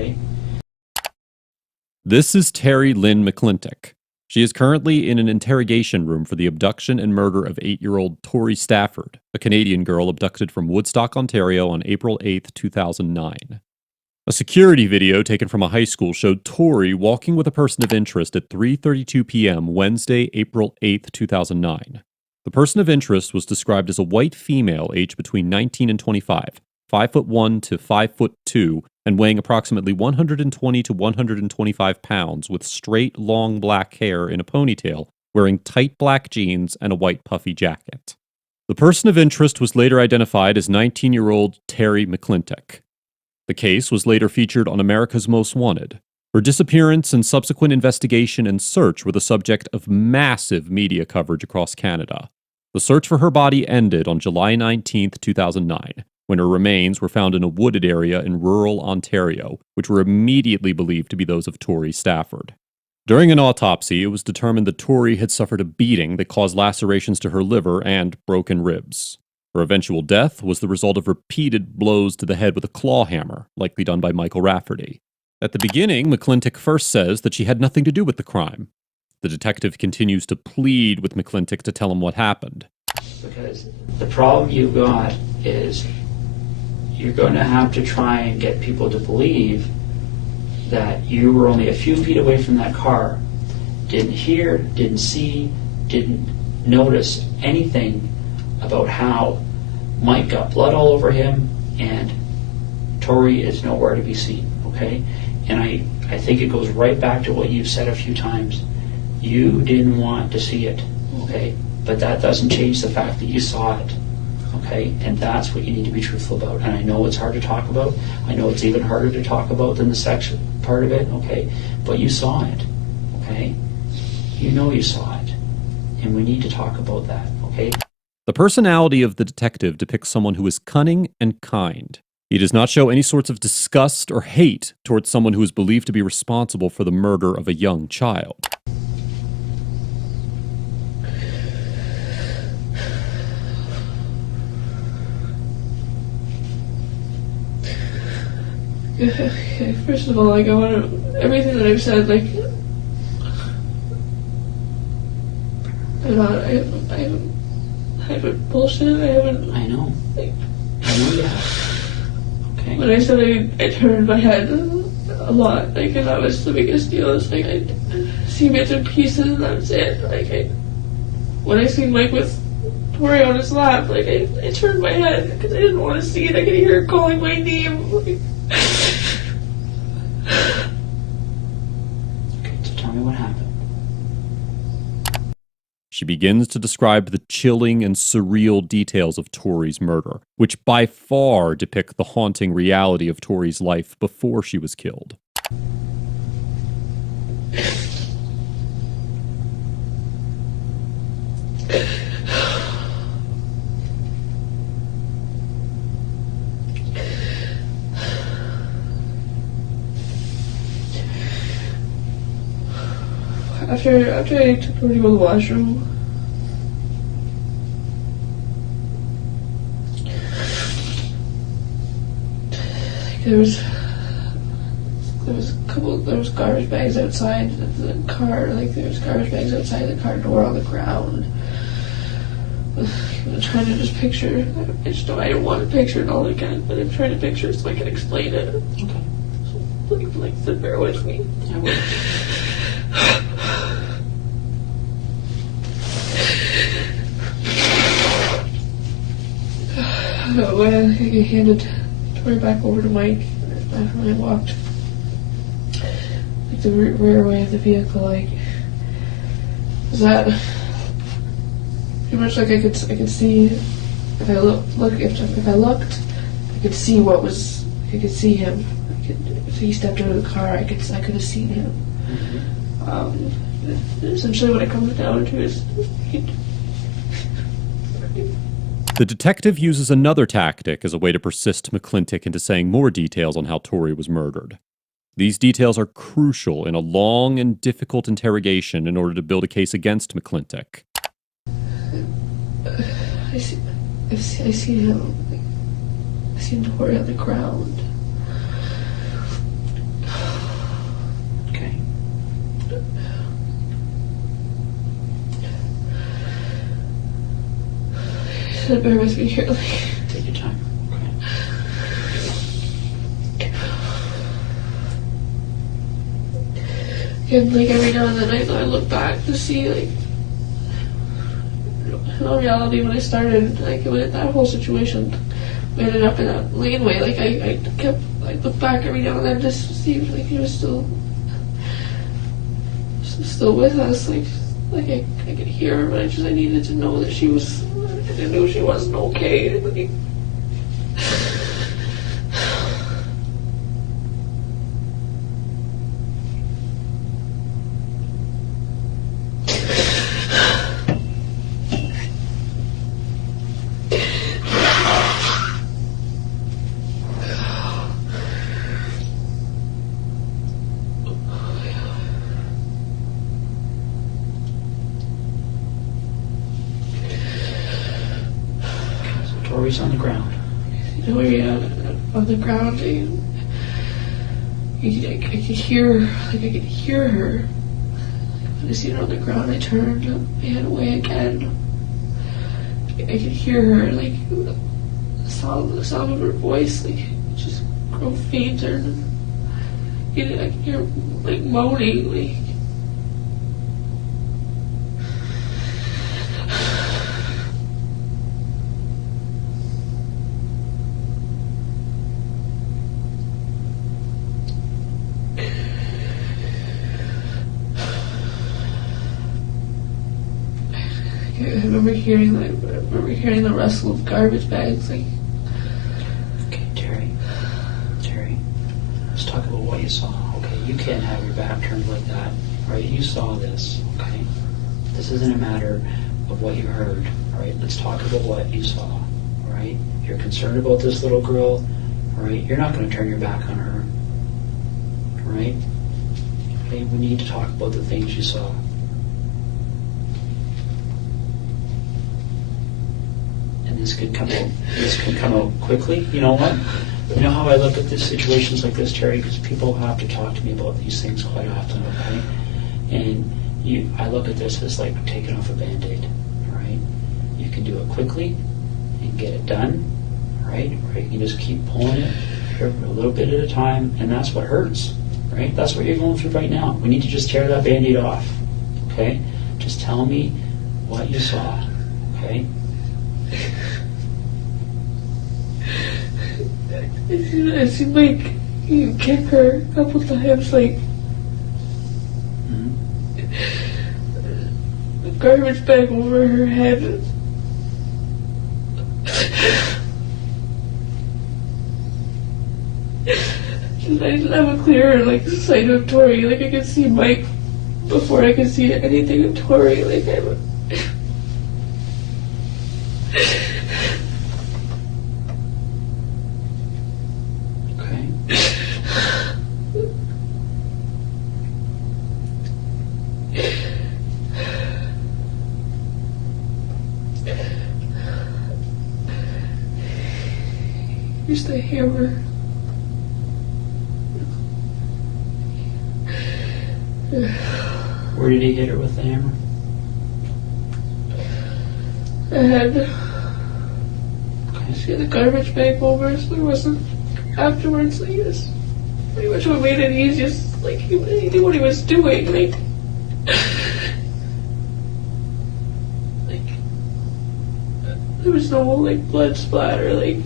okay? This is Terri Lynne McClintic. She is currently in an interrogation room for the abduction and murder of 8-year-old Terri Stafford, a Canadian girl abducted from Woodstock, Ontario on April 8, 2009. A security video taken from a high school showed Terri walking with a person of interest at 3:32 p.m. Wednesday, April 8, 2009. The person of interest was described as a white female aged between 19 and 25, 5'1" to 5'2", and weighing approximately 120 to 125 pounds, with straight, long black hair in a ponytail, wearing tight black jeans and a white puffy jacket. The person of interest was later identified as 19-year-old Terri McClintic. The case was later featured on America's Most Wanted. Her disappearance and subsequent investigation and search were the subject of massive media coverage across Canada. The search for her body ended on July 19, 2009, when her remains were found in a wooded area in rural Ontario, which were immediately believed to be those of Terri Stafford. During an autopsy, it was determined that Terri had suffered a beating that caused lacerations to her liver and broken ribs. Her eventual death was the result of repeated blows to the head with a claw hammer, likely done by Michael Rafferty. At the beginning, McClintic first says that she had nothing to do with the crime. The detective continues to plead with McClintic to tell him what happened. Because the problem you've got is you're going to have to try and get people to believe that you were only a few feet away from that car, didn't hear, didn't see, didn't notice anything about how Mike got blood all over him and Terri is nowhere to be seen, okay? And I think it goes right back to what you've said a few times. You didn't want to see it, okay? But that doesn't change the fact that you saw it, okay? And that's what you need to be truthful about. And I know it's hard to talk about. I know it's even harder to talk about than the sex part of it, okay? But you saw it, okay? You know you saw it. And we need to talk about that, okay? The personality of the detective depicts someone who is cunning and kind. He does not show any sorts of disgust or hate towards someone who is believed to be responsible for the murder of a young child. Okay, first of all, like, I want to, everything that I've said, like, I haven't bullshit, I know. Like, I know you have. Okay. When I said I turned my head a lot, like, and that was the biggest deal, it's like, I see bits and pieces and that's it, like, when I seen Mike with Terri on his lap, like, I turned my head, because I didn't want to see it, I could hear her calling my name, like, Okay, so tell me what happened. She begins to describe the chilling and surreal details of Terri's murder, which by far depict the haunting reality of Terri's life before she was killed. After I took her to go to the washroom, there was garbage bags outside the car, like there was garbage bags outside the car door on the ground. I'm trying to just picture, I just know I don't want to picture it all again, but I'm trying to picture it so I can explain it. Okay. So bear with me. I will. When I handed Terri back over to Mike after I walked like the rear way of the vehicle, like, was that pretty much like I could see if I if I looked, I could see what was, I could see him. If he stepped out of the car, I could have seen him. Essentially, what it comes down to is. The detective uses another tactic as a way to persist McClintic into saying more details on how Terri was murdered. These details are crucial in a long and difficult interrogation in order to build a case against McClintic. I seen him. I seen Terri on the ground. Bear with me here. Like, Take your time. Okay. and like every now and then I look back to see like, in all reality, when I started, like when that whole situation, we ended up in that laneway. Like I look back every now and then just to see if like he was still with us. Like I could hear her, but I needed to know that she was. I knew she wasn't okay. Like, Tori's on the ground. you know, on the ground, and I could hear, like I could hear her. When I see her on the ground, I turned my head away again. I could hear her, like the sound of her voice, like just grow fainter. And I could hear her, like moaning, like. I remember hearing the rustle of garbage bags, like. Okay, Terri, let's talk about what you saw. Okay, you can't have your back turned like that, right? You saw this, okay? This isn't a matter of what you heard, all right? Let's talk about what you saw, all right? You're concerned about this little girl, all right? You're not going to turn your back on her, all right? Okay, we need to talk about the things you saw. This can come out quickly. You know what? You know how I look at these situations like this, Terri, because people have to talk to me about these things quite often, okay? And I look at this as like taking off a Band-Aid, all right? You can do it quickly and get it done, all right? Or you can just keep pulling it for a little bit at a time, and that's what hurts, right? That's what you're going through right now. We need to just tear that Band-Aid off, okay? Just tell me what you saw, okay? I seen like you kick her a couple times, like a garbage bag over her head. And I didn't have a clearer like sight of Tori. Like I could see Mike before I could see anything of Tori. Like just a hammer. Where did he hit her with the hammer? I had Okay. she had the garbage bag over, so there wasn't afterwards. Like this, pretty much what made it easiest. Like he knew what he was doing. Like there was no like blood splatter. Like.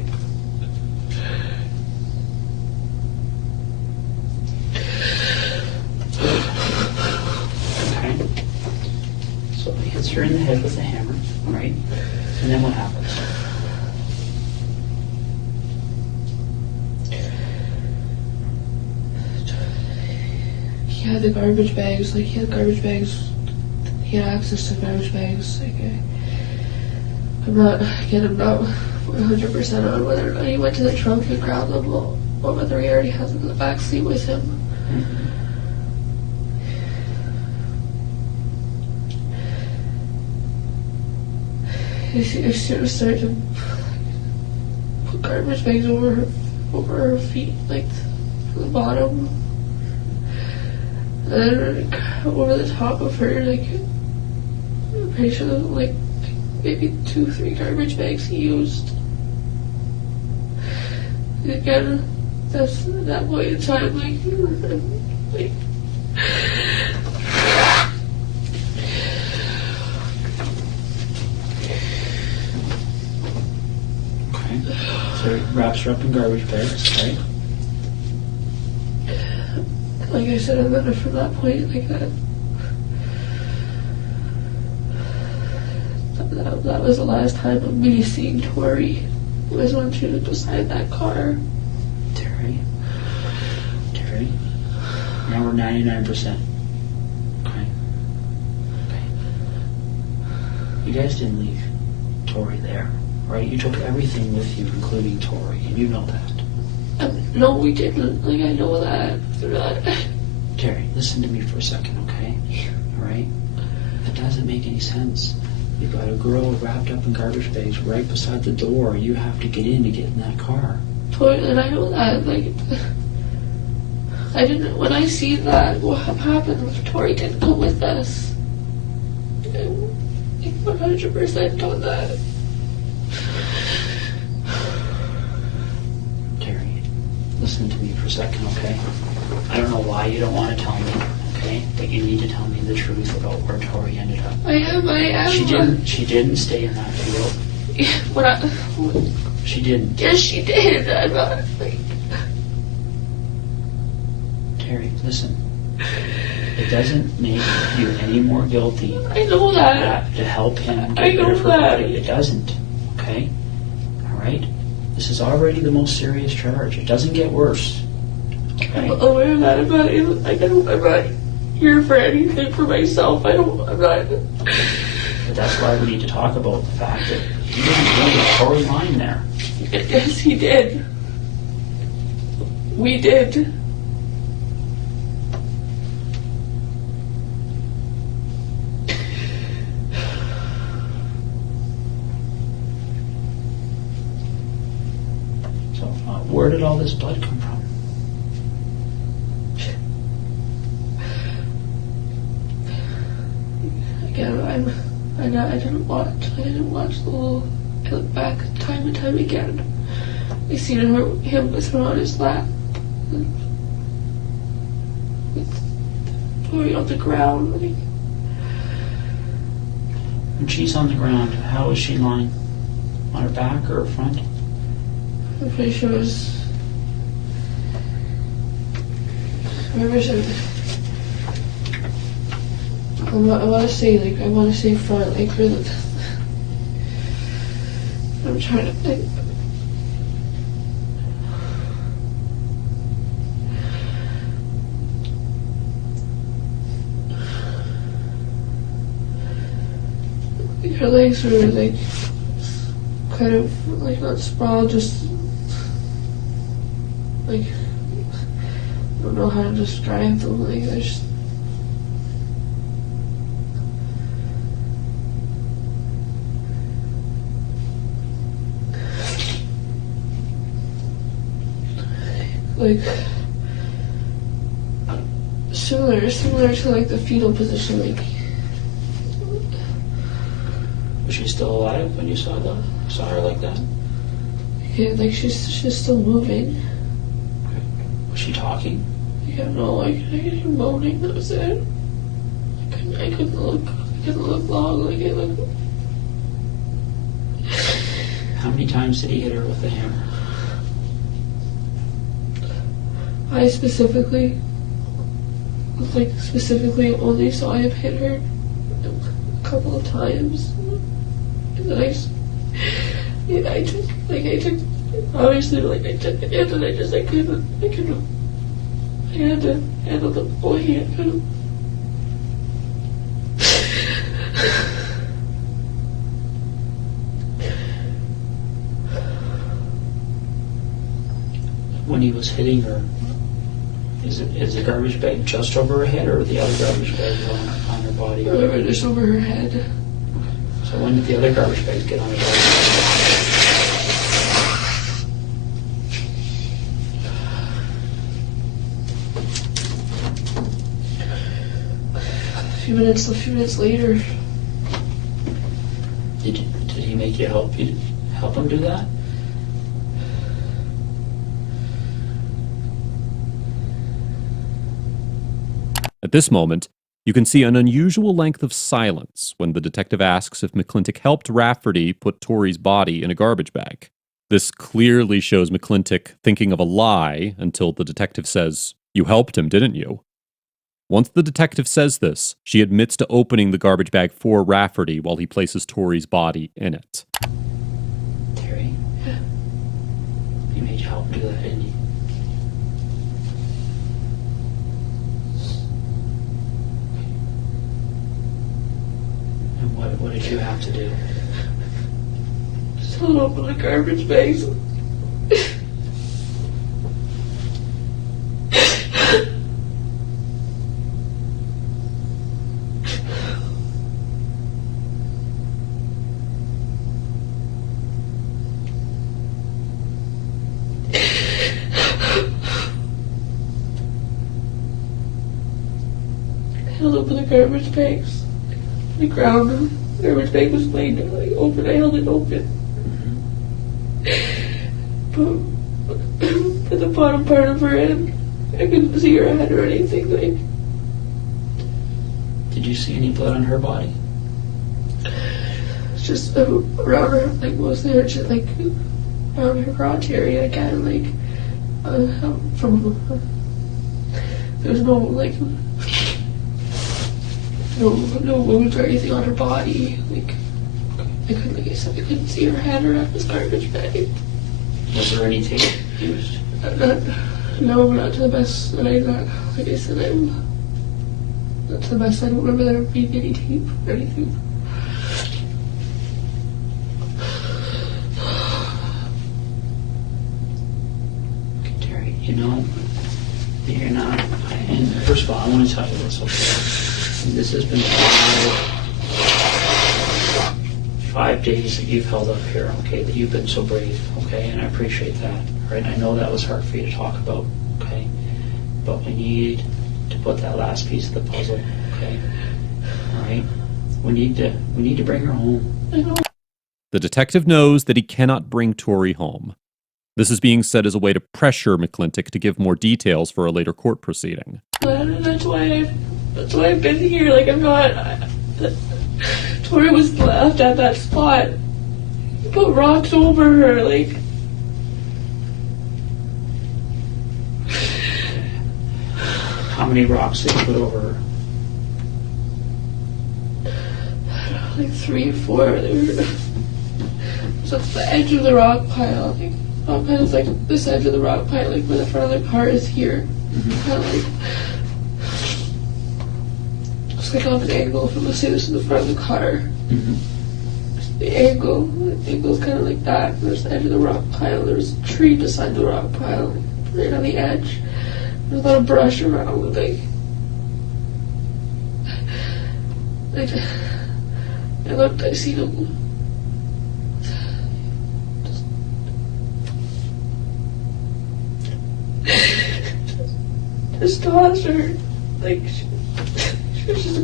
So he hits her in the head with the hammer, right? And then what happens? He had the garbage bags, like he had garbage bags, he had access to garbage bags. Like I'm not 100% on whether or not he went to the trunk and grabbed them, or whether he already has them in the back seat with him. Mm-hmm. I should have started to put garbage bags over her feet, like from the bottom, and then over the top of her, like I'm pretty sure like maybe 2-3 garbage bags he used. And again, that's at that point in time, like Okay. So he wraps her up in garbage bags, right? Like I said, and then from that point, like that was the last time of me seeing Tori. Was when she was beside that car. Terri. Now we're 99%. Okay. You guys didn't leave Tori there, right? You took everything with you, including Tori, and you know that. No, we didn't. Like, I know that. Terri, listen to me for a second, okay? All right? That doesn't make any sense. You've got a girl wrapped up in garbage bags right beside the door. You have to get in to get in that car. Tori, and I know that. Like, I didn't. When I seen that, what happened? Tori didn't come with us. I'm 100% on that. Terri, listen to me for a second, okay? I don't know why you don't want to tell me, okay? But you need to tell me the truth about where Tori ended up. I am. She didn't stay in that field. She didn't. Yes, she did. I'm not, like... Terri, listen. It doesn't make you any more guilty. I know that. To help him I get know rid of her that. body. It doesn't, okay? All right? This is already the most serious charge. It doesn't get worse. Okay? I'm aware of that. I'm not here for anything for myself. I'm not. But that's why we need to talk about the fact that he didn't bring the Tori line there. Yes, he did. We did. So, where did all this blood come from? Again, I didn't watch the whole. I look back time and time again. I seen him with her on his lap, with Tori on the ground. Like, When she's on the ground, how is she lying? On her back or her front? I'm pretty sure it was. Whoever said. I want to say front, like for the. I'm trying to think. Her legs were like kind of like not sprawled, just like I don't know how to describe them. Like they're just. Like similar to like the fetal position, like. Was she still alive when you saw her like that? Yeah, like she's still moving. Was she talking? Yeah, no, I could hear moaning. That was it. I couldn't look long. Like it looked. How many times did he hit her with the hammer? I specifically only saw him hit her a couple of times. And then I took obviously like I took it in and I had to handle the boy. I couldn't. When he was hitting her, is the garbage bag just over her head or the other garbage bag on her body? Just over her head. So when did the other garbage bags get on her body? A few minutes later. make you help him do that? At this moment, you can see an unusual length of silence when the detective asks if McClintic helped Rafferty put Tori's body in a garbage bag. This clearly shows McClintic thinking of a lie until the detective says, "You helped him, didn't you?" Once the detective says this, she admits to opening the garbage bag for Rafferty while he places Tori's body in it. Terri, you made you help him do that, didn't you? And what did you have to do? Just hold open the garbage bags. Held open the garbage bags. The ground, the garbage bag was laid open. I held it open. But the bottom part of her head, I couldn't see her head or anything. Did you see any blood on her body? It's just around her, mostly her, just around her crotch area, kind of from. There was no wounds or anything on her body. I couldn't see her head or this garbage bag. Was there any tape used? No, not to the best that not to the best I don't remember there being any tape or anything. Okay, Terri, you're not, and first of all, I want to tell you this, okay? This has been 5 days that you've held up here, okay, that you've been so brave, okay, and I appreciate that, right? I know that was hard for you to talk about, okay, but we need to put that last piece of the puzzle, okay, all right? We need to bring her home. I know. The detective knows that he cannot bring Tori home. This is being said as a way to pressure McClintic to give more details for a later court proceeding. That's why I've been here. I'm not. Tori was left at that spot. He put rocks over her. How many rocks did you put over her? 3 or 4. They were so it's the edge of the rock pile. Rock pile is this edge of the rock pile, where the front of the car is here. Mm-hmm. Kind of it's off an angle. If I'm gonna say this in the front of the car, Mm-hmm. the angle's kind of like that. There's the edge of the rock pile. There's a tree beside the rock pile, right on the edge. There's a lot of brush around. I looked. I seen him. Just tossed her. She was just a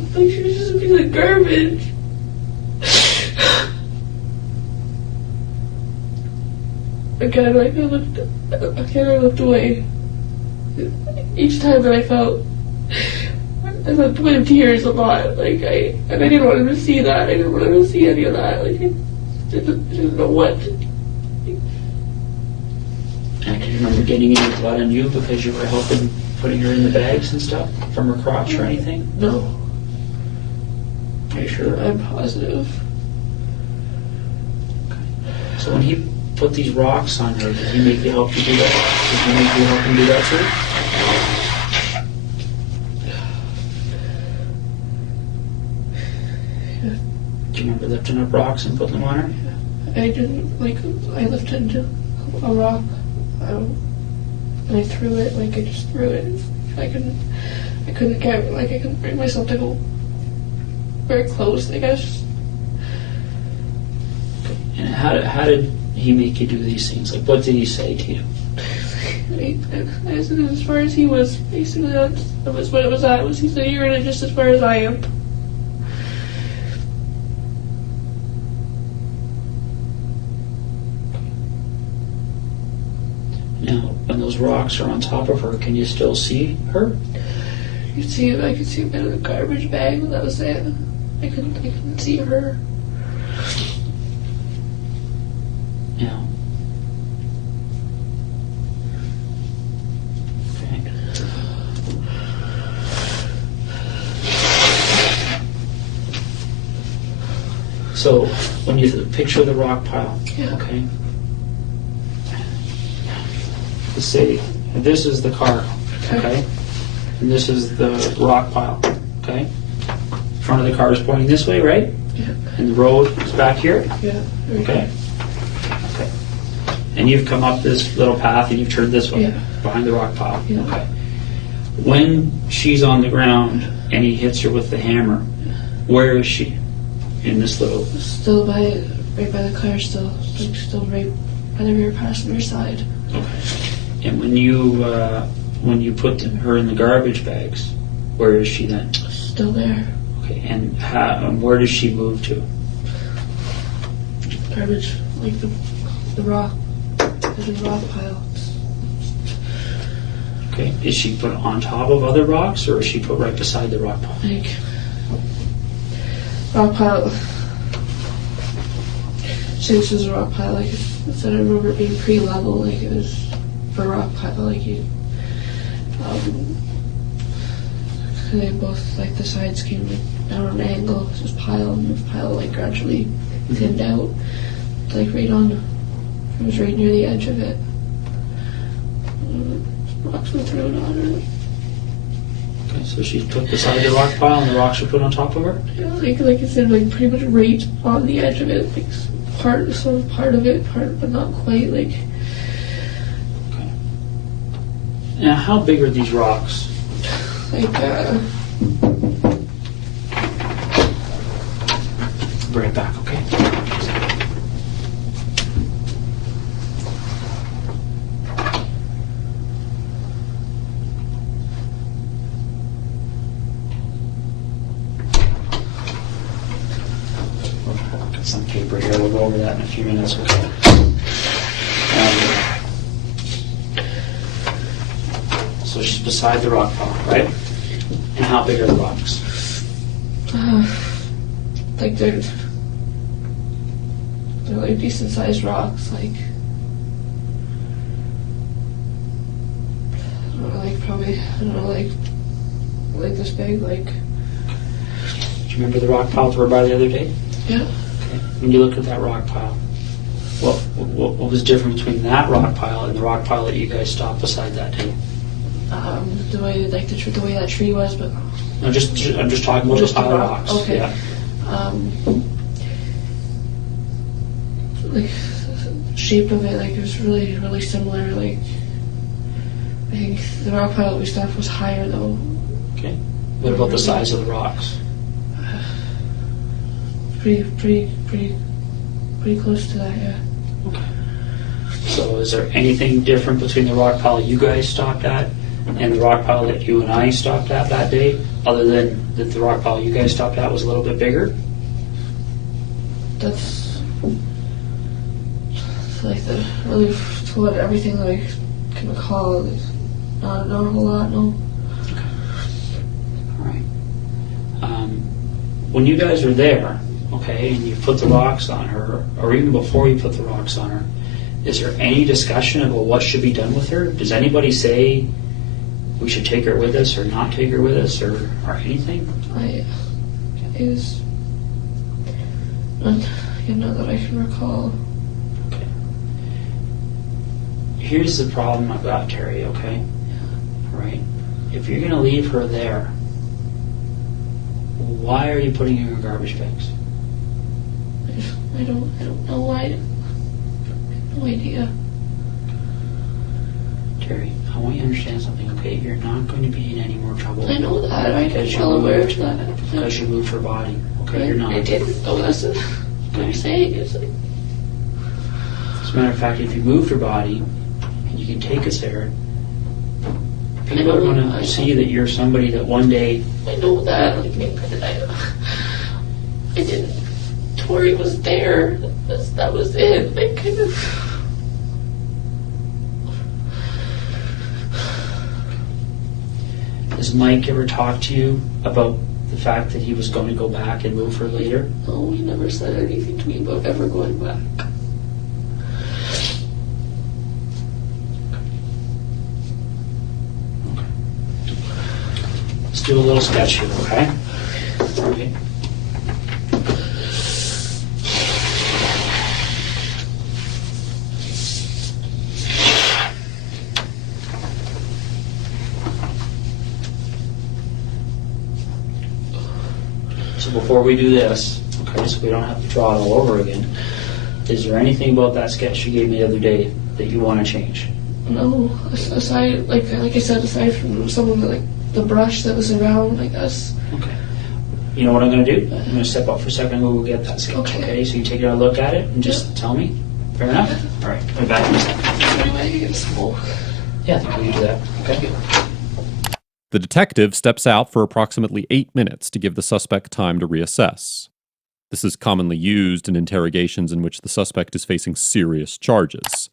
piece of garbage. Again, I looked away. Each time that I felt a point of tears a lot. And I didn't want him to see that. I didn't want him to see any of that. I didn't know what. And do you remember getting any blood on you because you were helping putting her in the bags and stuff from her crotch or anything? No. Are you sure? I'm positive. So when he put these rocks on her, did he make you help you do that? Did he make you help him do that too? Do you remember lifting up rocks and putting them on her? I didn't, I lifted a rock, and I threw it, I just threw it. I couldn't bring myself to go very close, I guess. And how did he make you do these things? What did he say to you? I said as far as he was, basically that was what it was at. He said, you're in it just as far as I am. rocks are on top of her, can you still see her? I could see a bit of the garbage bag, and that was it. I couldn't see her. Yeah. Okay. So, when you picture the rock pile, Yeah. okay? Let's say this is the car, okay? And this is the rock pile, okay? Front of the car is pointing this way, right? Yeah. And the road is back here, Yeah. okay? Okay. And you've come up this little path and you've turned this way, Yeah. behind the rock pile, Yeah. okay? When she's on the ground and he hits her with the hammer, where is she in this little? Still right by the car, still right by the rear passenger side. Okay. And when you put her in the garbage bags, where is she then? Still there. Okay. And where does she move to? Garbage, like the rock. There's a rock pile. Okay. Is she put on top of other rocks, or is she put right beside the rock pile? Like rock pile. Since it was a rock pile, like I said, I remember it being pre-level, like it was for a rock pile, like you. They both, like the sides came down on an angle, it was pile, and the pile like gradually thinned out, like right on. It was right near the edge of it. Rocks were thrown on her. Okay. So she's put beside the rock pile, and the rocks are put on top of her. Yeah, like I said, like pretty much right on the edge of it, like part of it, but not quite. Like Okay. Now, how big are these rocks? Bring it back, okay? Got some paper here. We'll go over that in a few minutes, okay? So she's beside the rock pile, right? And how big are the rocks? like they're like decent sized rocks, like I don't know, like probably I don't know, like this big, like. Do you remember the rock pile we were by the other day? Yeah. Okay. When you look at that rock pile, what was different between that rock pile and the rock pile that you guys stopped beside that day? The way the way that tree was, but No, I'm just talking about Just the pile the of rock? rocks. Okay. Yeah. Like the shape of it, like it was really, really similar. Like I think the rock pile that we stopped was higher though. Okay. What about the size of the rocks? Pretty close to that, yeah. Okay. So is there anything different between the rock pile you guys stopped at and the rock pile that you and I stopped at that day, other than that the rock pile you guys stopped at was a little bit bigger? That's like the really to what everything that I can recall. Like, not a whole lot, no. All right. When you guys are there, okay, and you put the rocks on her, or even before you put the rocks on her, is there any discussion about what should be done with her? Does anybody say we should take her with us or not take her with us or anything? Not that I can recall. Okay. Here's the problem I've got, Terri, okay? All right. If you're going to leave her there, why are you putting her in garbage bags? I don't know why. I have no idea. Terri, I want you to understand something, okay? You're not going to be in any more trouble. I know that. I'm Because well aware of you that. because you moved her body, okay? You're not. I didn't know that's what I'm saying. It's like, As a matter of fact, if you moved her body and you can take us there, people are going to see that you're somebody that one day. I know that. Like, I didn't. Tori was there. That was it. Like, kind of. Has Mike ever talked to you about the fact that he was going to go back and move her later? No, he never said anything to me about ever going back. Let's do a little sketch here, okay? Okay. So before we do this, okay, so we don't have to draw it all over again, is there anything about that sketch you gave me the other day that you want to change? No, aside, like I said, aside from some of the brush that was around, I guess. Okay. You know what I'm going to do? I'm going to step up for a second and we'll get that sketch, okay? So you take a look at it and just tell me. Fair enough? All right, I'll be back in a second. Anyway, you can smoke. Yeah, I think we can do that. Okay. The detective steps out for approximately 8 minutes to give the suspect time to reassess. This is commonly used in interrogations in which the suspect is facing serious charges.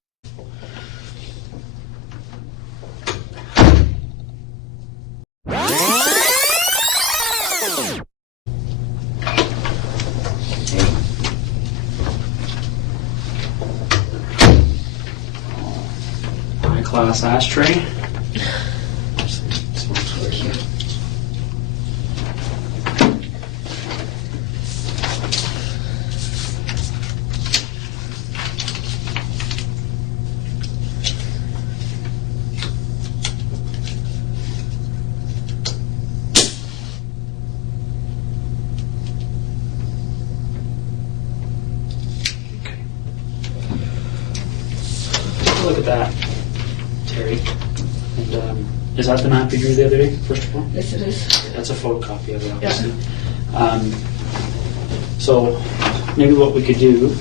High-class ashtray. Look at that, Terry. And is that the map you drew the other day, first of all? Yes, it is. That's a photocopy of it, obviously. Yeah. So maybe what we could do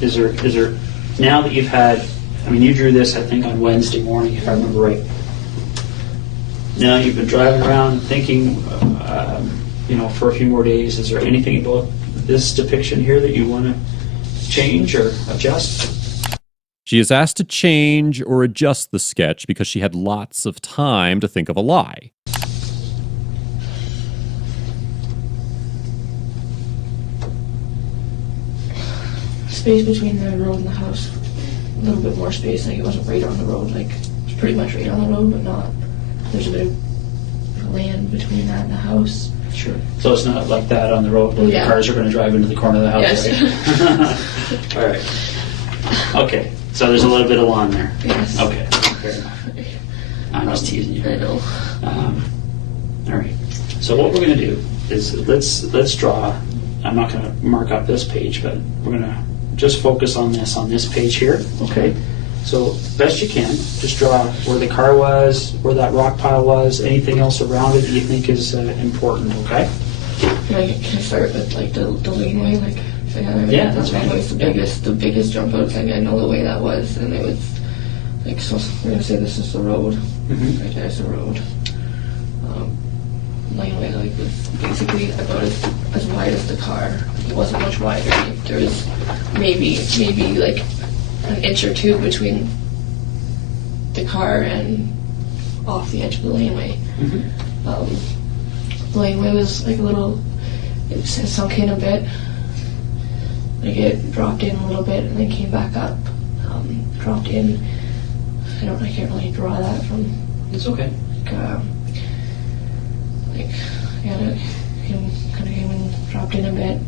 is there now that you've had, I mean, you drew this, I think, on Wednesday morning, if I remember right. Now you've been driving around thinking, for a few more days. Is there anything about this depiction here that you want to change or adjust? She is asked to change or adjust the sketch because she had lots of time to think of a lie. Space between the road and the house. A little bit more space, like it wasn't right on the road, like it was pretty much right on the road, but not. There's a bit of land between that and the house. Sure. So it's not like that on the road where the cars are going to drive into the corner of the house, yes. Right? All right. Okay. So there's a little bit of lawn there. Yes. Okay. Fair enough. I'm just teasing you. I know. All right. So what we're going to do is let's draw. I'm not going to mark up this page, but we're going to just focus on this page here. Okay. So best you can, just draw where the car was, where that rock pile was, anything else around it that you think is important. Okay. Can I start with like the laneway, like? Yeah, that's fine. That was the biggest jump out. Like I know the way that was, and it was like so. We're gonna say this is the road. Mm-hmm. Right there's the road. Laneway like was basically about as wide as the car. It wasn't much wider. There was maybe like an inch or two between the car and off the edge of the laneway. Mm-hmm. The laneway was like a little. It sunk in a bit. Like it dropped in a little bit and then came back up. Dropped in. I can't really draw that from. It's okay. It came and dropped in a bit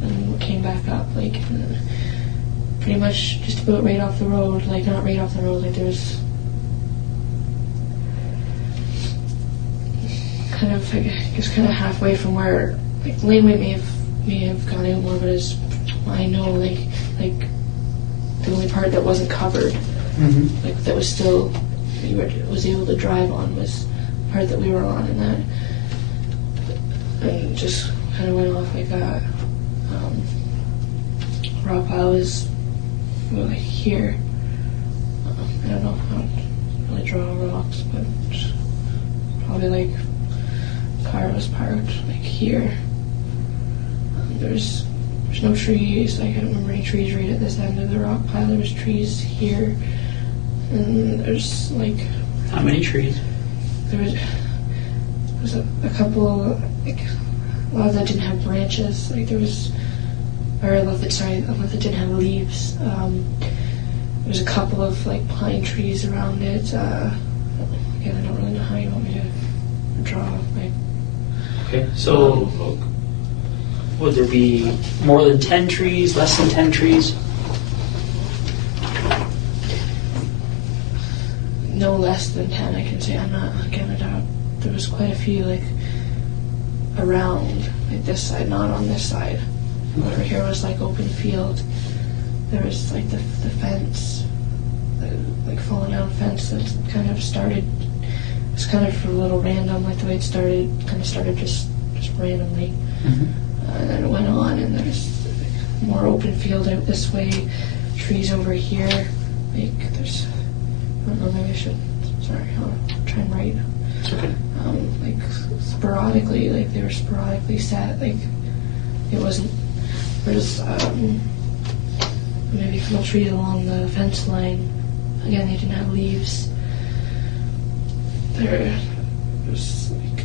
and came back up. Like pretty much just about right off the road. Like not right off the road. Like there's kind of halfway from where like the laneway may have gone out more, but it's. I know, like the only part that wasn't covered, mm-hmm. like that was still, was able to drive on was the part that we were on, and just kind of went off like that. Rock pile was like here. I don't know, I don't really draw rocks, but probably like car was parked like here. There's no trees. I can't remember any trees right at this end of the rock pile. There was trees here, and there's like. How many trees? There was. was a couple, like, a lot of that didn't have branches, like there was, or a lot that didn't have leaves. There was a couple of like pine trees around it. Again, I don't really know how you want me to draw. Like, Okay, so would there be more than 10 trees, less than 10 trees? no less than 10, I can say. I'm not, again, I doubt. There was quite a few, like, around, like this side, not on this side. Over here was like open field. There was like the fence, like fallen down fence that kind of started. It was kind of a little random, like the way it started. Kind of started just randomly, and then it went on. And there's more open field out this way. Trees over here. Like there's, I don't know. Maybe I should. Sorry, I'll try and write. It's okay. Like sporadically, like they were sporadically set. Like it wasn't. There's maybe a couple trees along the fence line. Again, they didn't have leaves. There was like,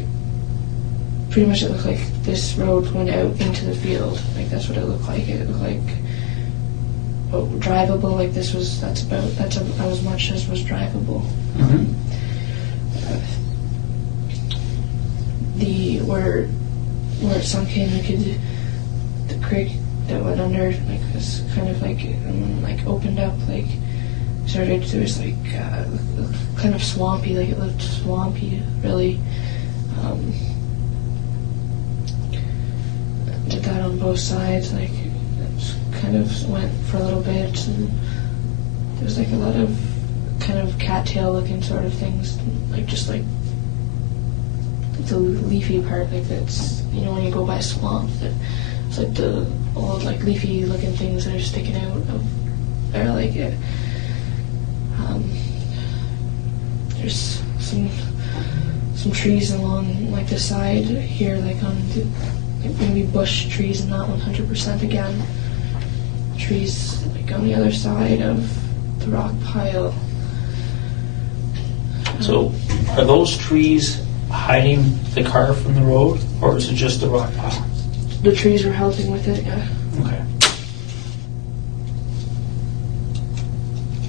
pretty much it looked like this road went out into the field. Like that's what it looked like. It looked like drivable. Like that's about as much as was drivable. Where it sunk in, the creek that went under, like was kind of like, and then like opened up, like started. There was like kind of swampy, like it looked swampy, really. Did that on both sides, like it kind of went for a little bit, and there was like a lot of kind of cattail looking sort of things, like just like the leafy part, like that's, you know, when you go by a swamp, that it's like the old like leafy looking things that are sticking out of there, like it. There's some trees along like the side here, like on the, like maybe bush trees, and not 100% again. Trees like on the other side of the rock pile. So are those trees hiding the car from the road, or is it just the rock pile? The trees were helping with it, yeah. Okay.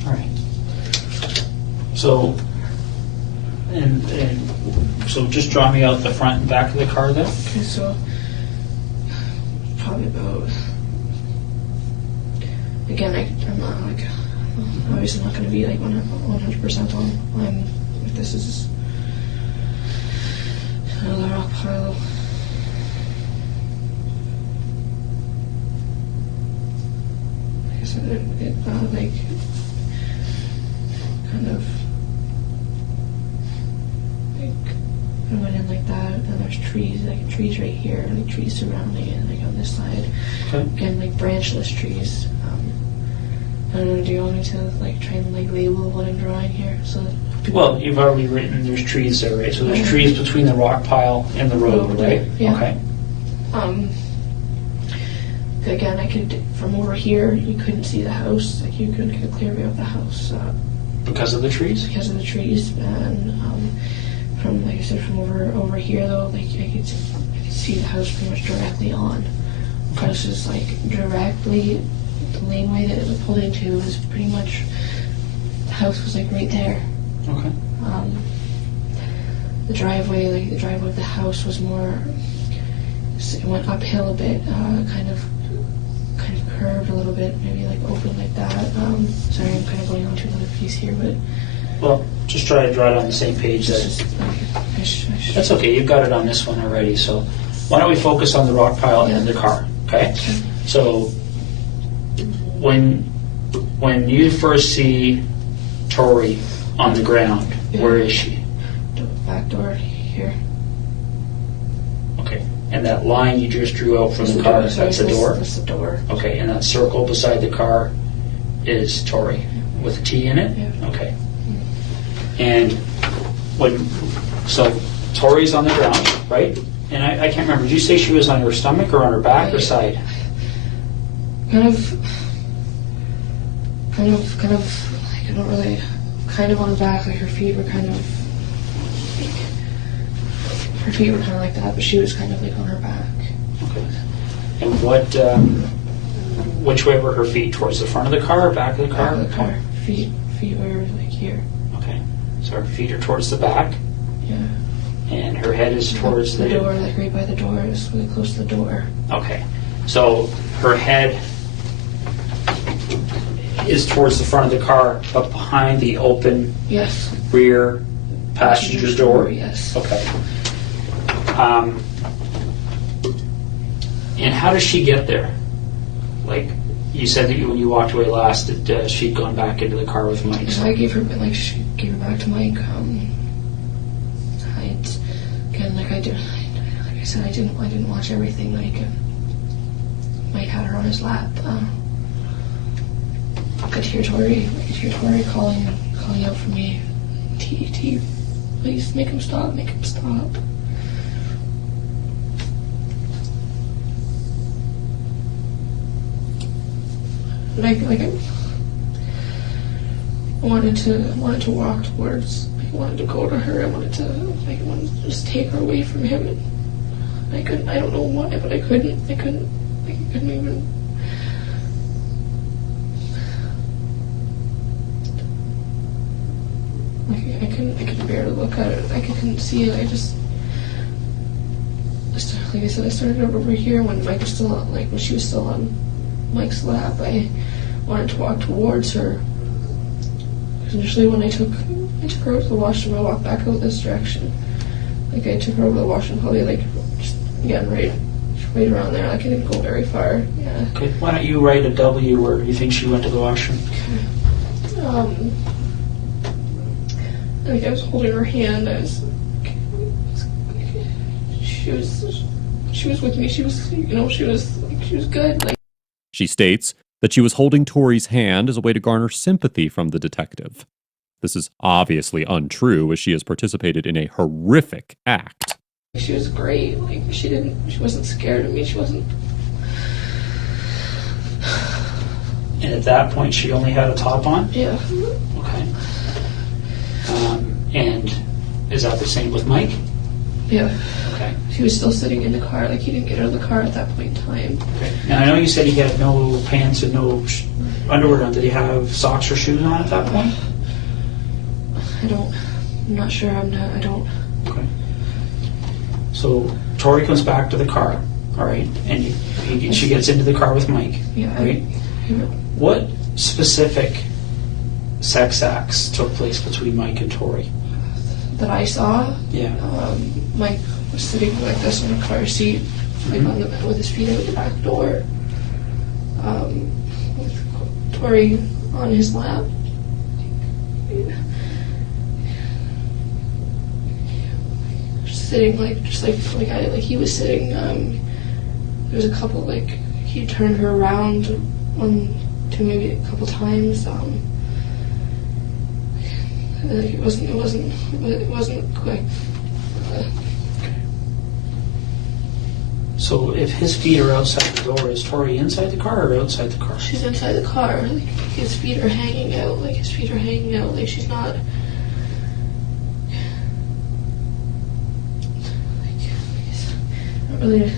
All right. So, and so just draw me out the front and back of the car then. Okay, so probably about, again, I'm not like, obviously not going to be like 100% on if this is another rock pile. Like I said, it like kind of like I went in like that, and then there's trees, like trees right here, like trees surrounding it, like on this side. Okay. Again, like branchless trees. I don't know, do you want me to like try and like label what I'm drawing here? So Well, you've already written there's trees there, right? So there's trees between the rock pile and the road, right? Yeah. Okay. Again, I could, from over here, you couldn't see the house. Like you couldn't get a clear view of the house Because of the trees? because of the trees. And from, like I said, from over here though, like I could see the house pretty much directly on. The house is like directly, the laneway that it was pulled into was pretty much, the house was like right there. Okay. The driveway of the house was more, it went uphill a bit, kind of curved a little bit, maybe like open like that. Sorry, I'm kind of going on to another piece here, but Well, just try to draw it on the same page. That's okay, you've got it on this one already, so why don't we focus on the rock pile and the car, okay? So when you first see Terri on the ground, where is she? Back door here. Okay, and that line you just drew out from the car, that's the door? That's the door. Okay, and that circle beside the car is Terri with a T in it? Yeah. Okay. And so Tori's on the ground, right? And I can't remember, did you say she was on her stomach or on her back or side? Kind of, like I don't really, kind of on the back, like her feet were kind of, like, her feet were kind of like that, but she was kind of like on her back. Okay. And what, which way were her feet? Towards the front of the car or back of the car? Back of the car. Feet were like here. Okay. So her feet are towards the back? Yeah. And her head is towards the door, like right by the door. It was really close to the door. Okay. So her head is towards the front of the car, but behind the open yes. rear passenger door? Yes. Okay. And how does she get there? Like, you said that when you walked away last, that she'd gone back into the car with Mike. So I gave her, like, she gave her back to Mike. Like I said, I didn't watch everything. Like, Mike had her on his lap. I could hear Terri calling out for me. T, please make him stop. Make him stop. I wanted to walk towards. I wanted to go to her. I wanted to just take her away from him. And I couldn't. I don't know why, but I couldn't. I couldn't even. I couldn't bear to look at it. I couldn't see it. Like I said, I started over here when Mike was still on, when she was still on Mike's lap. I wanted to walk towards her. Because initially when I took her out to the washroom, I walked back out this direction. Like I took her over to the washroom, probably just again right around there. Like I didn't go very far. Yeah. Okay. Why don't you write a W where you think she went to the washroom? Okay. Like I was holding her hand. She was with me. She was good. Like. She states that she was holding Tori's hand as a way to garner sympathy from the detective. This is obviously untrue, as she has participated in a horrific act. She was great. Like she wasn't scared of me. She wasn't. And at that point, she only had a top on? Yeah. Okay. And is that the same with Mike? Yeah. Okay. He was still sitting in the car. Like he didn't get out of the car at that point in time. Okay. Now I know you said he had no pants and no underwear on. Did he have socks or shoes on at that point? I'm not sure. I don't. Okay. So Terri comes back to the car, all right, and she gets into the car with Mike, yeah, right? What specific sex acts took place between Mike and Terri? That I saw? Yeah. Mike was sitting like this in the car seat, like on the bed with his feet out the back door. With Terri on his lap. Sitting like he was sitting. There was a couple he turned her around maybe a couple times. It wasn't quick. So if his feet are outside the door, is Terri inside the car or outside the car? She's inside the car. Like, his feet are hanging out. Like she's not. Really,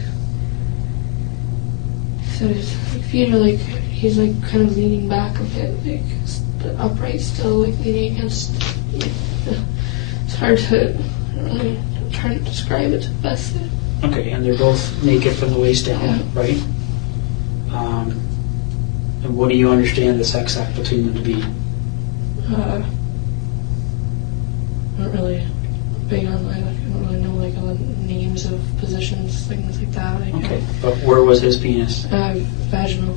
so his feet are he's kind of leaning back a bit, upright still, leaning against. It's hard to. I'm trying to describe it the best. Okay, and they're both naked from the waist down, yeah. Right? And what do you understand the sex act between them to be? Not really big on. I don't really know all the names of positions, things like that. Okay, but where was his penis? Vaginal.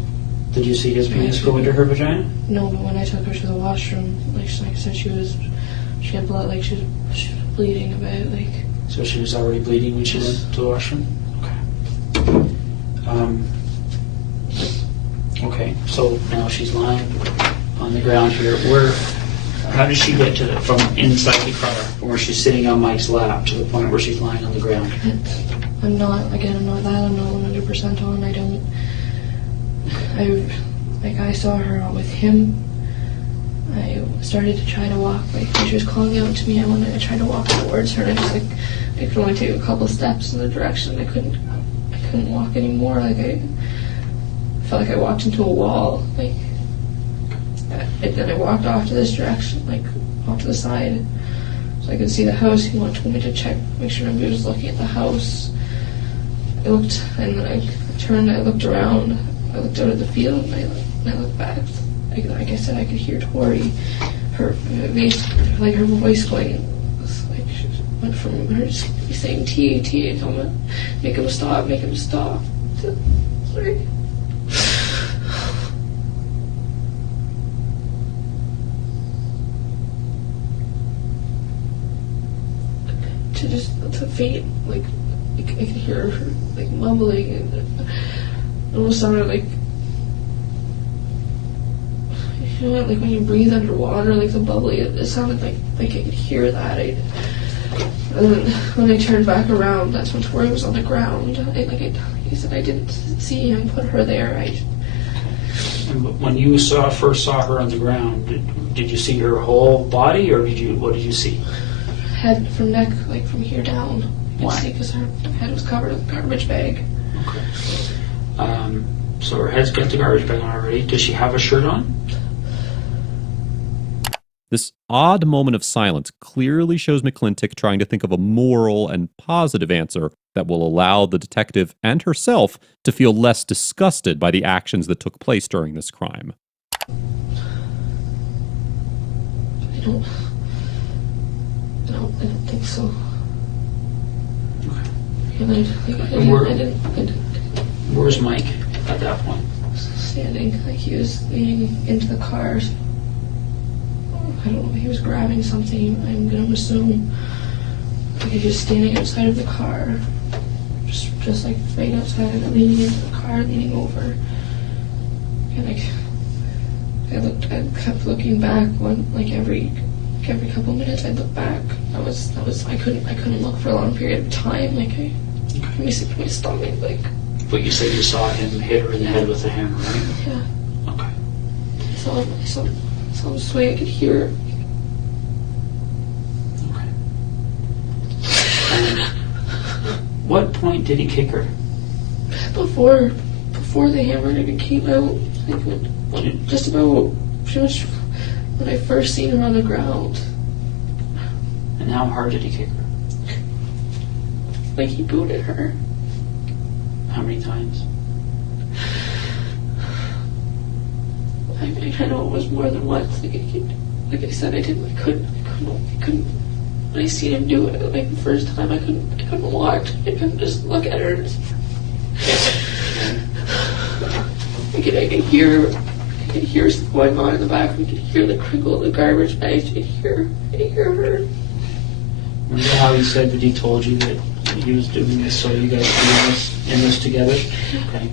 Did you see his penis go into her vagina? No, but when I took her to the washroom, like I said, she had blood, she was bleeding a bit, So she was already bleeding when she went to the washroom? Okay. Okay, so now she's lying on the ground here. How does she get from inside the car, from where she's sitting on Mike's lap, to the point where she's lying on the ground? I'm not 100% on. I saw her with him I started to try to walk, like when she was calling out to me, I tried to walk towards her, and I could only take a couple steps in the direction. I couldn't walk anymore. Like I felt like I walked into a wall. Like, and then I walked off to this direction, like off to the side, so I could see the house. He told me to check, make sure nobody was looking at the house. I looked, and then I turned, I looked around, I looked out at the field, and I looked back. Like I said, I could hear Terri, her voice going, like, she went from her saying T, come on, make him stop, sorry. To faint, like I could hear her like mumbling, and it almost sounded like, you know, like when you breathe underwater, like the bubbly. It sounded like I could hear that. And then when I turned back around, that's when Terri was on the ground. He said I didn't see him put her there. And when you first saw her on the ground, did you see her whole body, or what did you see? Head from neck, like from here down. Why? Because her head was covered with a garbage bag. Okay. So her head's got the garbage bag on already. Does she have a shirt on? This odd moment of silence clearly shows McClintic trying to think of a moral and positive answer that will allow the detective and herself to feel less disgusted by the actions that took place during this crime. I don't think so. Okay. And I didn't. Where's Mike at that point? Standing, like he was leaning into the car. I don't know, he was grabbing something, I'm gonna assume. Like he was standing outside of the car, just like right outside, and leaning into the car, leaning over. And I kept looking back every couple minutes I'd look back. I couldn't look for a long period of time. Like my stomach, like. But you said you saw him hit her in the head with a hammer, right? Yeah. Okay. I saw this way I could hear. Okay. And what point did he kick her? Before the hammer even came out, like when just about pretty much when I first seen her on the ground. And how hard did he kick her? Like he booted her. How many times? I know it was more than once. Like I said, I couldn't. When I seen him do it, like the first time, I couldn't watch. I couldn't just look at her. I could hear something going on in the back. I could hear the crinkle of the garbage bag. I could hear her. Remember how he said that he told you that he was doing this so you guys could be in this together? Okay.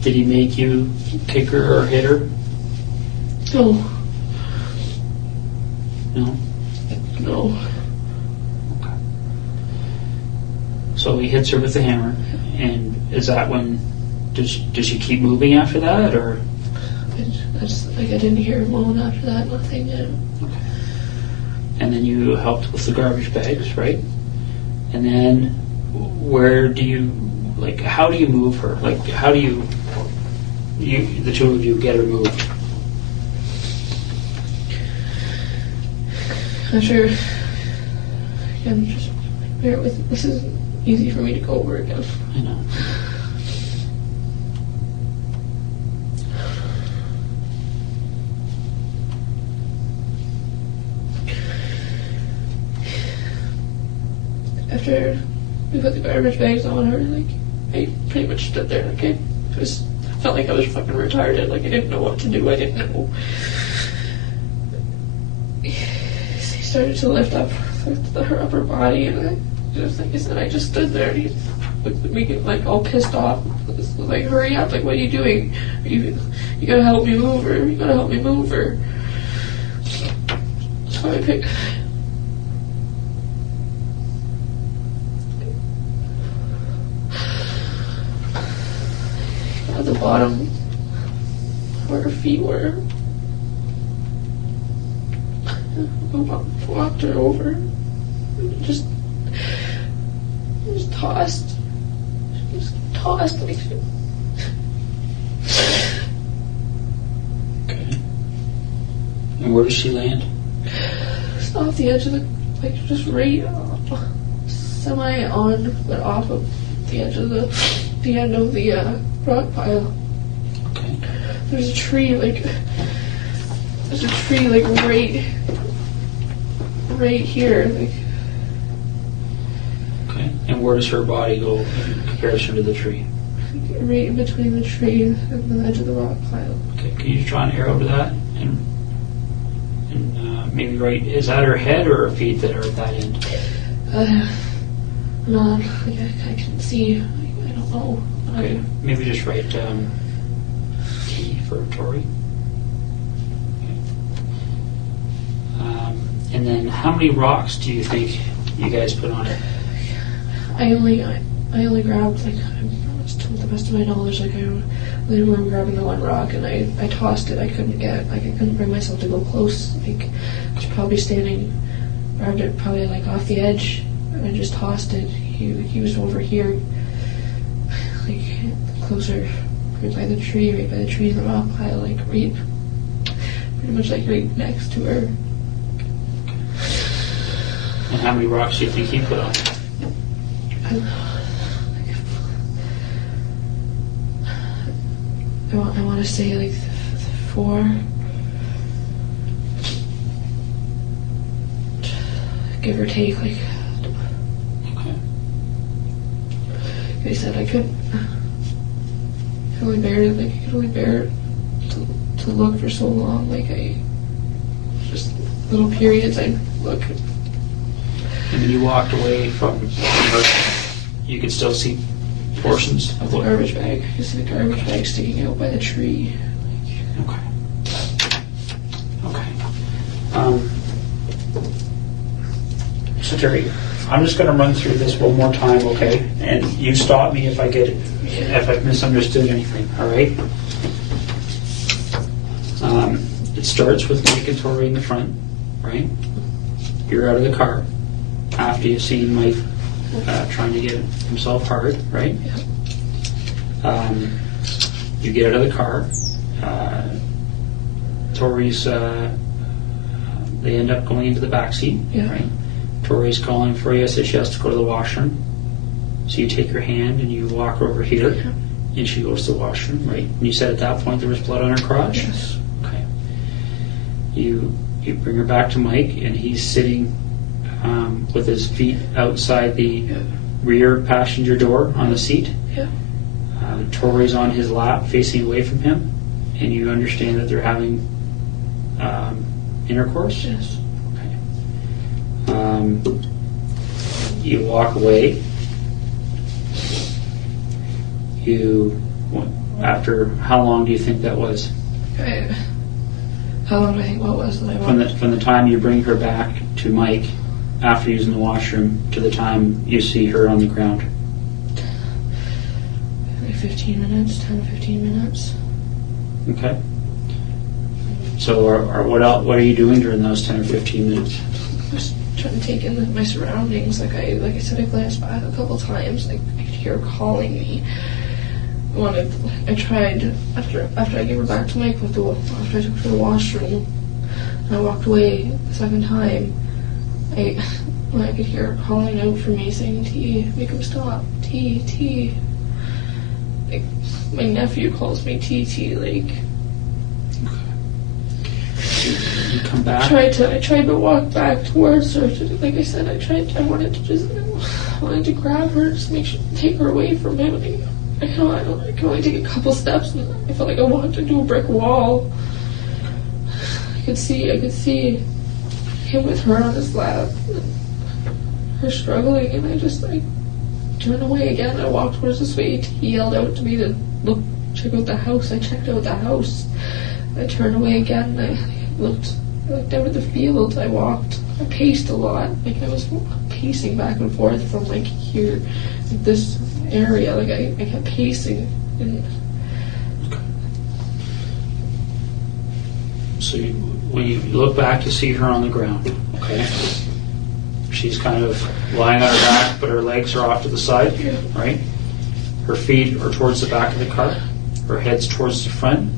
Did he make you kick her or hit her? No. No? No. Okay. So he hits her with the hammer, and is that when, does she keep moving after that, or? I didn't hear a moan after that, nothing. Okay. And then you helped with the garbage bags, right? And then where do you, like, how do you move her? Like, how do you the two of you get her moved? I'm sure. Again, just bear with me. This isn't easy for me to go over again. I know. After we put the garbage bags on her, like, I pretty much stood there, like, I felt like I was fucking retarded, like, I didn't know what to do, I didn't know. He started to lift up her upper body, and I just, like I said, I just stood there, and he looked at me, like, all pissed off, like, hurry up, like, what are you doing? You gotta help me move her, you gotta help me move her. So I picked... At the bottom where her feet were. walked her over. Just tossed. Just tossed me. Okay. And where does she land? Just off the edge of the, like, just right semi on, but off of the edge of the end of the rock pile. Okay. There's a tree, like right here, like. Okay. And where does her body go in comparison to the tree? Right in between the tree and the edge of the rock pile. Okay. Can you draw an arrow to that? And maybe right, is that her head or her feet that are at that end? No, like I can see. I don't know. Okay. Maybe just write T for Terri. And then how many rocks do you think you guys put on it? I only grabbed, like, to the best of my knowledge, like, I only remember grabbing the one rock, and I tossed it. I couldn't bring myself to go close. Like, I was probably grabbed it probably like off the edge, and I just tossed it. He was over here, like, closer, right by the tree in the rock pile, like, right, pretty much like right next to her. And how many rocks do you think he put on? I want to say like 4. Give or take, like. Okay. Like I said, I could only bear it. Like, I could only bear it to look for so long. Like, just little periods I look. And when you walked away from her, you could still see portions Of the garbage bag. I could see the garbage bag sticking out by the tree. Okay. So Terri, I'm just going to run through this one more time, okay? And you stop me if I've misunderstood anything. All right? It starts with Mike and Terri in the front, right? You're out of the car after you've seen Mike trying to get himself hard, right? Yeah. You get out of the car. Tori's, they end up going into the back seat, Yeah. right? Tori's calling for you, says she has to go to the washroom. So you take her hand and you walk her over here, Yeah. and she goes to the washroom, right? And you said at that point there was blood on her crotch? Yes. Okay. You bring her back to Mike, and he's sitting with his feet outside the Yeah. rear passenger door on the seat. Yeah. Tori's on his lap facing away from him, and you understand that they're having intercourse. Yes. Okay. You walk away. After how long do you think that was? How long do I think what was that I walked? From the time you bring her back to Mike after using the washroom to the time you see her on the ground? Like 15 minutes, 10 to 15 minutes. Okay. So what are you doing during those 10 or 15 minutes? Just trying to take in my surroundings. Like I said, I glanced back a couple times. Like, I could hear her calling me. I tried after I gave her back to Mike after I took her to the washroom, and I walked away the second time. I could hear her calling out for me, saying, "T, make him stop. T." Like, my nephew calls me TT. Like, You come back. I tried to walk back towards her. Like I said, I wanted to grab her, just take her away from him. I can only take a couple steps, and I felt like I walked into a brick wall. I could see him with her on his lap, and her struggling, and I turned away again. I walked towards the suite. He yelled out to me to check out the house. I checked out the house. I turned away again. I looked out at the field. I paced a lot. Like, I was pacing back and forth from like here, this area. Like, I kept pacing. And So So when you look back, you see her on the ground. Okay. She's kind of lying on her back, but her legs are off to the side, right? Her feet are towards the back of the car. Her head's towards the front,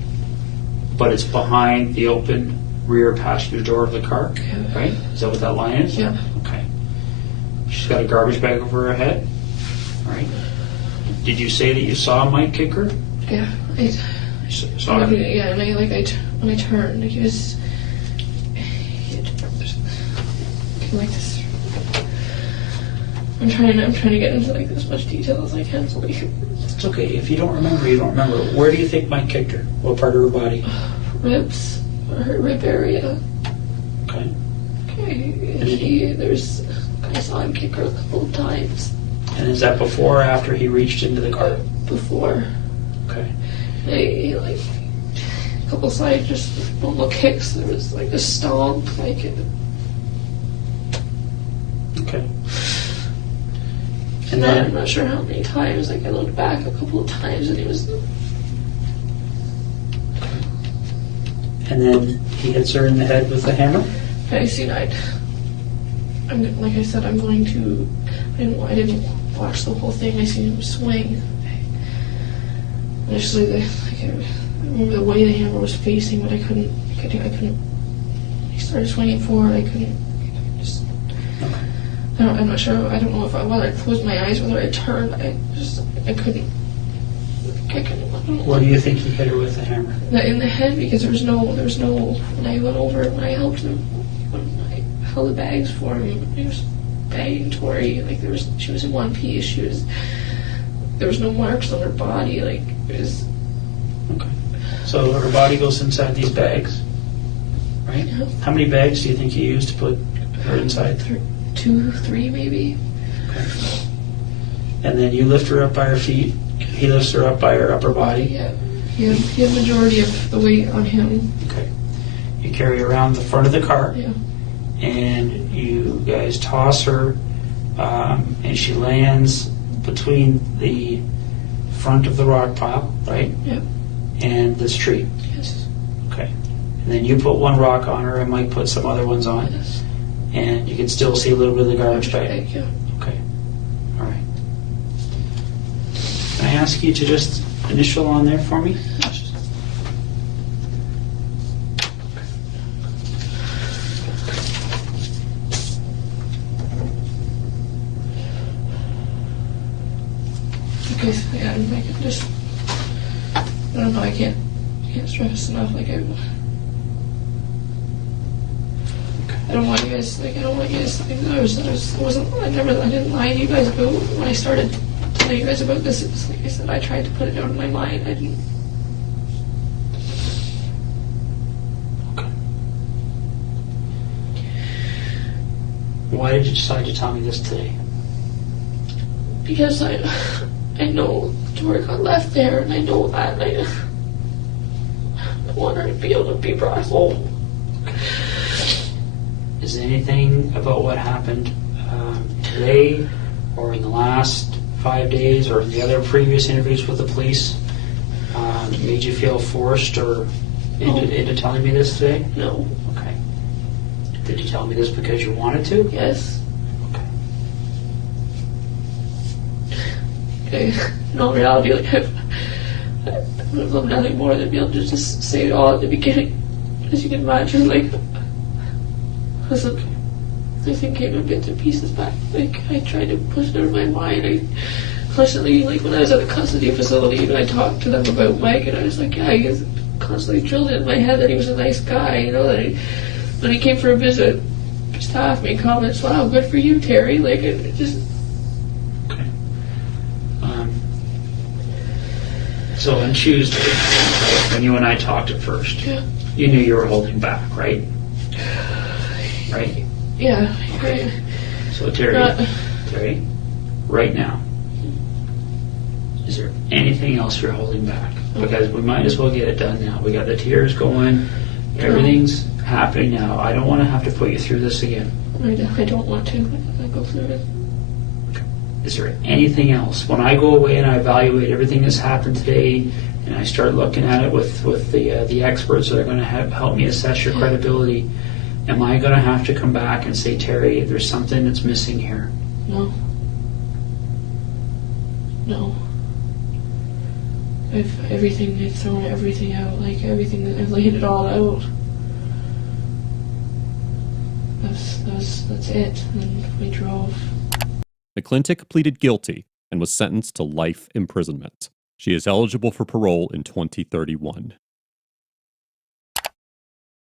but it's behind the open rear passenger door of the car, right? Is that what that line is? Yeah. Okay. She's got a garbage bag over her head, right? Did you say that you saw Mike kick her? Yeah. Saw her? Yeah, and when I turned, he was like this. I'm trying to get into like as much detail as I can. So It's okay. If you don't remember, you don't remember. Where do you think Mike kicked her? What part of her body? Ribs, or her rib area. Okay. Okay. I saw him kick her a couple of times. And is that before or after he reached into the car? Before. Okay. They like a couple side just normal kicks. There was like a stomp, like it. Okay. And then I'm not sure how many times. Like I looked back a couple of times, and he was. And then he hits her in the head with a hammer. I seen I'm like I said. I'm going to. I didn't watch the whole thing. I seen him swing. Initially, I remember the way the hammer was facing, but I couldn't. He started swinging forward. I couldn't. I'm not sure. I don't know whether I closed my eyes, whether I turned. I couldn't. What do you think he hit her with the hammer? In the head, because there was no. When I went over, when I helped him, when I held the bags for him, he was bagging Tori. Like she was in one piece. There was no marks on her body. Like it was. Okay. So her body goes inside these bags, right? Yeah. How many bags do you think you used to put her inside? 2, 3 maybe. Okay. And then you lift her up by her feet. He lifts her up by her upper body. Yeah. He had majority of the weight on him. Okay. You carry her around the front of the car. Yeah. And you guys toss her, and she lands between the front of the rock pile, right? Yep. And the street. Yes. Okay. And then you put one rock on her, and Mike put some other ones on. Yes. And you can still see a little bit of the garbage bag. Yeah. Okay. All right. Can I ask you to just initial on there for me? Okay, so yeah, I can just. I don't know. I can't stress enough. Like I don't want you guys. Like I don't want you guys to think that I didn't lie to you guys about when I started telling you guys about this. It was like I said. I tried to put it out of my mind. I didn't. Okay. Why did you decide to tell me this today? Because I know Tori got left there, and I know that, and I want her to be able to be brought home. Is there anything about what happened today, or in the last 5 days, or in the other previous interviews with the police, made you feel forced or into telling me this today? No. Okay. Did you tell me this because you wanted to? Yes. Okay. In all reality, like I would have loved nothing more than be able to just say it all at the beginning. As you can imagine, like, listen, everything came in bits and pieces back. Like, I tried to push it out of my mind. I constantly, like, when I was at the custody facility, even I talked to them about Mike, and I was like, yeah, he was constantly drilled it in my head that he was a nice guy, you know, that when he came for a visit, staff made comments, wow, good for you, Terri. Like, it just. So on Tuesday, right, when you and I talked at first, Yeah. you knew you were holding back, right? Right? Yeah. Okay. So Terri, right now, is there anything else you're holding back? Because we might as well get it done now. We got the tears going, everything's happening now. I don't want to have to put you through this again. I don't want to. I go through it. Okay. is there anything else? When I go away and I evaluate everything that's happened today, and I start looking at it with the experts that are going to help me assess your credibility, am I going to have to come back and say, Terri, there's something that's missing here? No. No. I've thrown everything out, like everything, I've laid it all out. That's it. And we drove. McClintic pleaded guilty and was sentenced to life imprisonment. She is eligible for parole in 2031.